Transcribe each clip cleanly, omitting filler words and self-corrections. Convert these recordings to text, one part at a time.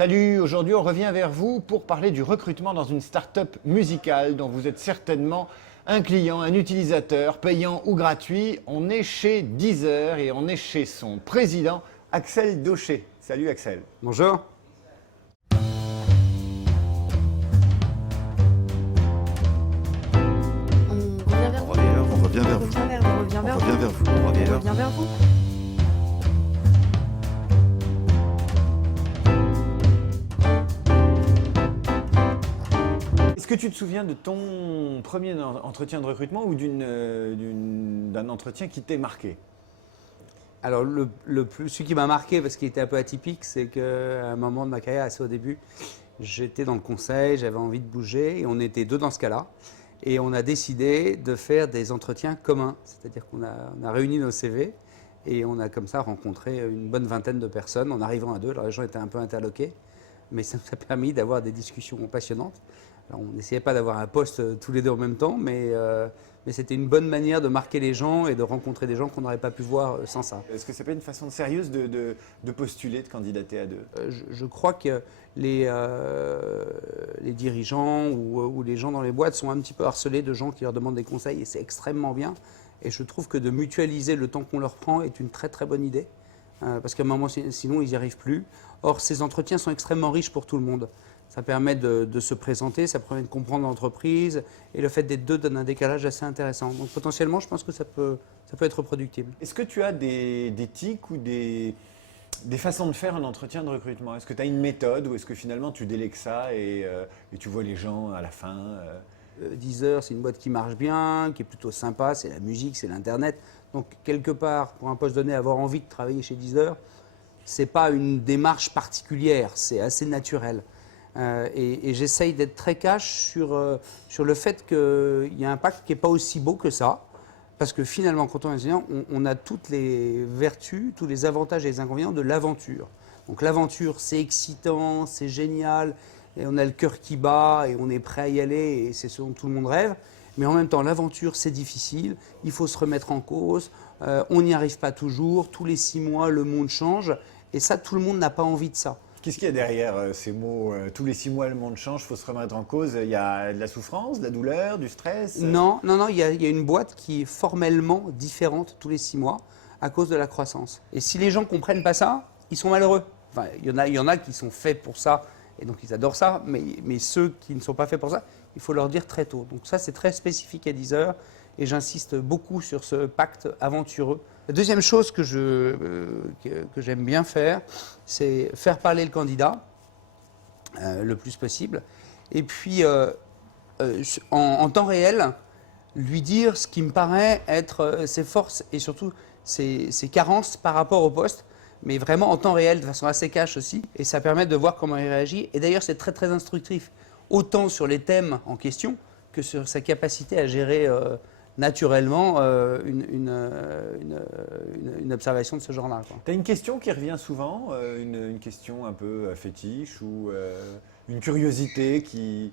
Salut, aujourd'hui on revient vers vous pour parler du recrutement dans une start-up musicale dont vous êtes certainement un client, un utilisateur, payant ou gratuit. On est chez Deezer et on est chez son président, Axel Daucher. Salut Axel. Bonjour. On revient vers vous. On revient vers vous. On revient vers vous. On On revient vers revient vers vous. Est-ce que tu te souviens de ton premier entretien de recrutement ou d'un entretien qui t'est marqué? Alors, celui qui m'a marqué, parce qu'il était un peu atypique, c'est qu'à un moment de ma carrière, assez au début, j'étais dans le conseil, j'avais envie de bouger, et on était deux dans ce cas-là. Et on a décidé de faire des entretiens communs, c'est-à-dire qu'on a réuni nos CV, et on a comme ça rencontré une bonne vingtaine de personnes en arrivant à deux. Alors, les gens étaient un peu interloqués, mais ça nous a permis d'avoir des discussions passionnantes. Alors, on n'essayait pas d'avoir un poste tous les deux en même temps, mais c'était une bonne manière de marquer les gens et de rencontrer des gens qu'on n'aurait pas pu voir sans ça. Est-ce que c'est pas une façon sérieuse de postuler, de candidater à deux? Je crois que les dirigeants ou les gens dans les boîtes sont un petit peu harcelés de gens qui leur demandent des conseils et c'est extrêmement bien. Et je trouve que de mutualiser le temps qu'on leur prend est une très très bonne idée. Parce qu'à un moment, sinon, ils n'y arrivent plus. Or, ces entretiens sont extrêmement riches pour tout le monde. Ça permet de se présenter, ça permet de comprendre l'entreprise et le fait d'être deux donne un décalage assez intéressant. Donc potentiellement, je pense que ça peut être productif. Est-ce que tu as des tics ou des façons de faire un entretien de recrutement? Est-ce que tu as une méthode ou est-ce que finalement tu délègues ça et tu vois les gens à la fin Deezer, c'est une boîte qui marche bien, qui est plutôt sympa, c'est la musique, c'est l'Internet. Donc quelque part, pour un poste donné, avoir envie de travailler chez Deezer, c'est pas une démarche particulière, c'est assez naturel. Et j'essaye d'être très cash sur le fait qu'il y a un pacte qui n'est pas aussi beau que ça. Parce que finalement, quand on est étudiant, on a toutes les vertus, tous les avantages et les inconvénients de l'aventure. Donc l'aventure, c'est excitant, c'est génial, et on a le cœur qui bat, et on est prêt à y aller, et c'est ce dont tout le monde rêve. Mais en même temps, l'aventure, c'est difficile, il faut se remettre en cause, on n'y arrive pas toujours, tous les 6 mois, le monde change, et ça, tout le monde n'a pas envie de ça. Qu'est-ce qu'il y a derrière ces mots tous les 6 mois, le monde change, il faut se remettre en cause. Il y a de la souffrance, de la douleur, du stress Non, il y a une boîte qui est formellement différente tous les 6 mois à cause de la croissance. Et si les gens ne comprennent pas ça, ils sont malheureux. Enfin, il y en a qui sont faits pour ça, et donc ils adorent ça, mais ceux qui ne sont pas faits pour ça, il faut leur dire très tôt. Donc ça, c'est très spécifique à Deezer, et j'insiste beaucoup sur ce pacte aventureux. La deuxième chose que j'aime bien faire, c'est faire parler le candidat le plus possible. Et puis, en temps réel, lui dire ce qui me paraît être ses forces et surtout ses carences par rapport au poste, mais vraiment en temps réel, de façon assez cash aussi. Et ça permet de voir comment il réagit. Et d'ailleurs, c'est très, très instructif, autant sur les thèmes en question que sur sa capacité à gérer naturellement une observation de ce genre-là. Tu as une question qui revient souvent, une question un peu fétiche ou une curiosité qui...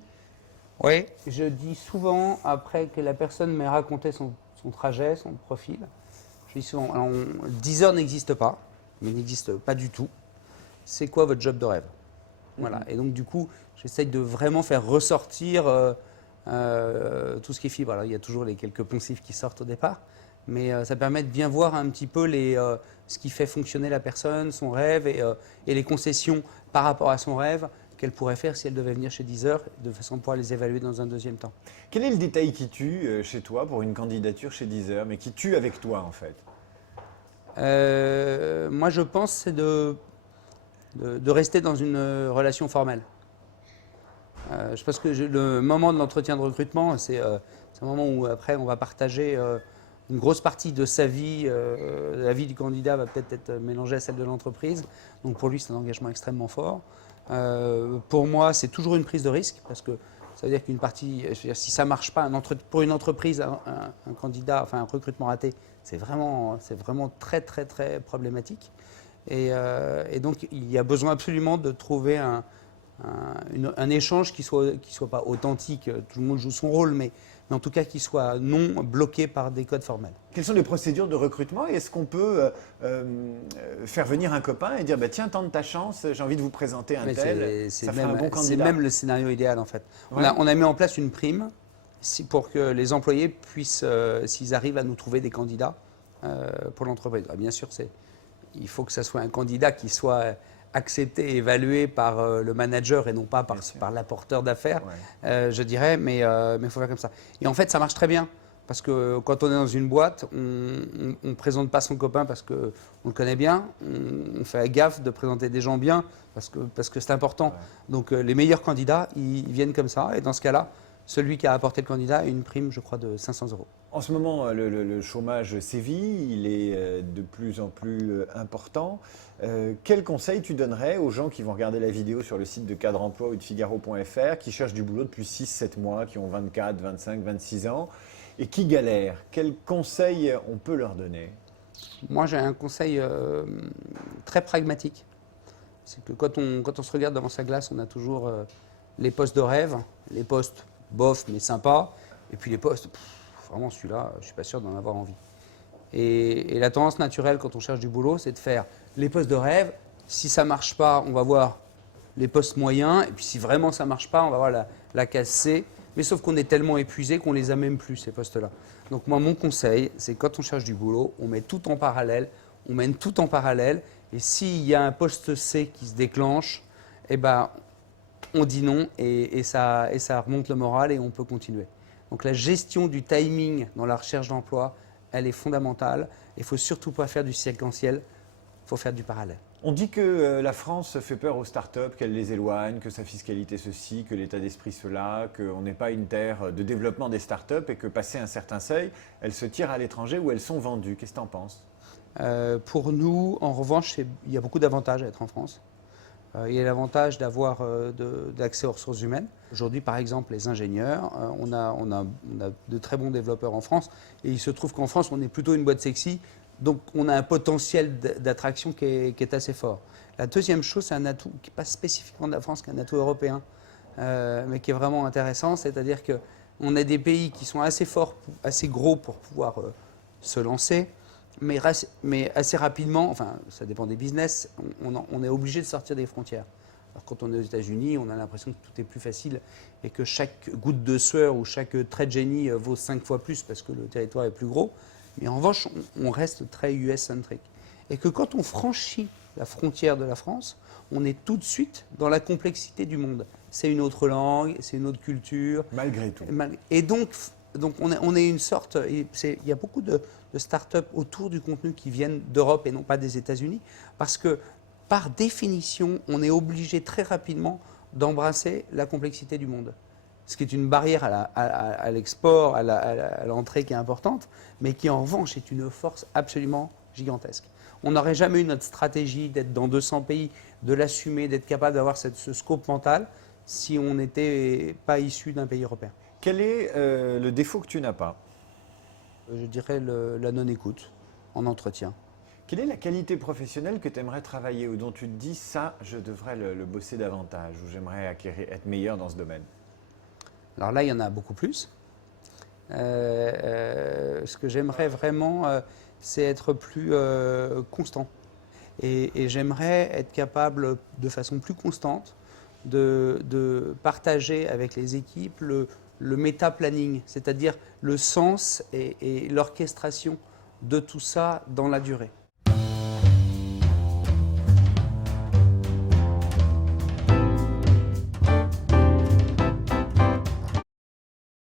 Oui, je dis souvent, après que la personne m'ait raconté son trajet, son profil, je dis souvent, alors, Deezer n'existe pas, mais n'existe pas du tout. C'est quoi votre job de rêve? Voilà. Et donc du coup, j'essaye de vraiment faire ressortir tout ce qui est fibre. Alors, il y a toujours les quelques poncifs qui sortent au départ, mais ça permet de bien voir un petit peu ce qui fait fonctionner la personne, son rêve et les concessions par rapport à son rêve qu'elle pourrait faire si elle devait venir chez Deezer, de façon à pouvoir les évaluer dans un deuxième temps. Quel est le détail qui tue chez toi pour une candidature chez Deezer, mais qui tue avec toi en fait? Moi, je pense c'est de rester dans une relation formelle. Je pense que le moment de l'entretien de recrutement, c'est un moment où après on va partager une grosse partie de sa vie. La vie du candidat va peut-être être mélangée à celle de l'entreprise. Donc pour lui, c'est un engagement extrêmement fort. Pour moi, c'est toujours une prise de risque parce que ça veut dire qu'une partie, si ça ne marche pas, pour une entreprise, un candidat, enfin un recrutement raté, c'est vraiment très très très problématique. Et donc il y a besoin absolument de trouver un échange qui soit pas authentique, tout le monde joue son rôle, mais en tout cas qui soit non bloqué par des codes formels. Quelles sont les procédures de recrutement? Est-ce qu'on peut faire venir un copain et dire bah, tiens, tente ta chance, j'ai envie de vous présenter un Mais tel, ça ferait un bon c'est candidat? même le scénario idéal en fait. Ouais. On a mis en place une prime pour que les employés puissent, s'ils arrivent à nous trouver des candidats pour l'entreprise. Ah, bien sûr, il faut que ça soit un candidat qui soit accepté et évalué par le manager et non pas par l'apporteur d'affaires, Ouais. je dirais, mais il faut faire comme ça. Et en fait, ça marche très bien. Parce que quand on est dans une boîte, on ne présente pas son copain parce qu'on le connaît bien. On fait gaffe de présenter des gens bien parce que c'est important. Ouais. Donc les meilleurs candidats, ils viennent comme ça. Et dans ce cas-là, celui qui a apporté le candidat a une prime, je crois, de 500 €. En ce moment, le chômage sévit, il est de plus en plus important. Quel conseil tu donnerais aux gens qui vont regarder la vidéo sur le site de Cadre Emploi ou de Figaro.fr, qui cherchent du boulot depuis 6-7 mois, qui ont 24, 25, 26 ans et qui galèrent? Quel conseil on peut leur donner? Moi, j'ai un conseil très pragmatique. C'est que quand on se regarde devant sa glace, on a toujours les postes de rêve, les postes bof mais sympas, et puis les postes, vraiment celui-là, je ne suis pas sûr d'en avoir envie. Et la tendance naturelle quand on cherche du boulot, c'est de faire les postes de rêve. Si ça ne marche pas, on va voir les postes moyens, et puis si vraiment ça ne marche pas, on va voir la case C. Mais sauf qu'on est tellement épuisé qu'on ne les a même plus, ces postes-là. Donc moi, mon conseil, c'est quand on cherche du boulot, on met tout en parallèle, on mène tout en parallèle, et s'il y a un poste C qui se déclenche, eh ben, on dit non, et ça remonte le moral, et on peut continuer. Donc la gestion du timing dans la recherche d'emploi, elle est fondamentale. Il ne faut surtout pas faire du séquentiel, il faut faire du parallèle. On dit que la France fait peur aux startups, qu'elle les éloigne, que sa fiscalité ceci, que l'état d'esprit cela, qu'on n'est pas une terre de développement des startups et que passé un certain seuil, elles se tirent à l'étranger ou elles sont vendues. Qu'est-ce que tu en penses? Pour nous, en revanche, il y a beaucoup d'avantages à être en France. Il y a l'avantage d'avoir d'accès aux ressources humaines. Aujourd'hui, par exemple, les ingénieurs, on a de très bons développeurs en France. Et il se trouve qu'en France, on est plutôt une boîte sexy. Donc, on a un potentiel d'attraction qui est assez fort. La deuxième chose, c'est un atout qui n'est pas spécifiquement de la France, qui est un atout européen, mais qui est vraiment intéressant. C'est-à-dire qu'on a des pays qui sont assez forts, assez gros pour pouvoir se lancer. Mais assez rapidement, enfin ça dépend des business, on est obligé de sortir des frontières. Alors quand on est aux États-Unis, on a l'impression que tout est plus facile et que chaque goutte de sueur ou chaque trait de génie vaut 5 fois plus parce que le territoire est plus gros. Mais en revanche, on reste très US-centrique. Et que quand on franchit la frontière de la France, on est tout de suite dans la complexité du monde. C'est une autre langue, c'est une autre culture. Malgré tout. Et donc on est une sorte, il y a beaucoup de start-up autour du contenu qui viennent d'Europe et non pas des États-Unis, parce que par définition, on est obligé très rapidement d'embrasser la complexité du monde. Ce qui est une barrière à l'export, à l'entrée qui est importante, mais qui en revanche est une force absolument gigantesque. On n'aurait jamais eu notre stratégie d'être dans 200 pays, de l'assumer, d'être capable d'avoir ce scope mental si on n'était pas issu d'un pays européen. Quel est le défaut que tu n'as pas? Je dirais la non-écoute en entretien. Quelle est la qualité professionnelle que tu aimerais travailler ou dont tu te dis ça, je devrais le bosser davantage ou j'aimerais être meilleur dans ce domaine? Alors là, il y en a beaucoup plus. Ce que j'aimerais vraiment, c'est être plus constant. Et j'aimerais être capable, de façon plus constante, de partager avec les équipes le méta-planning, c'est-à-dire le sens et l'orchestration de tout ça dans la durée.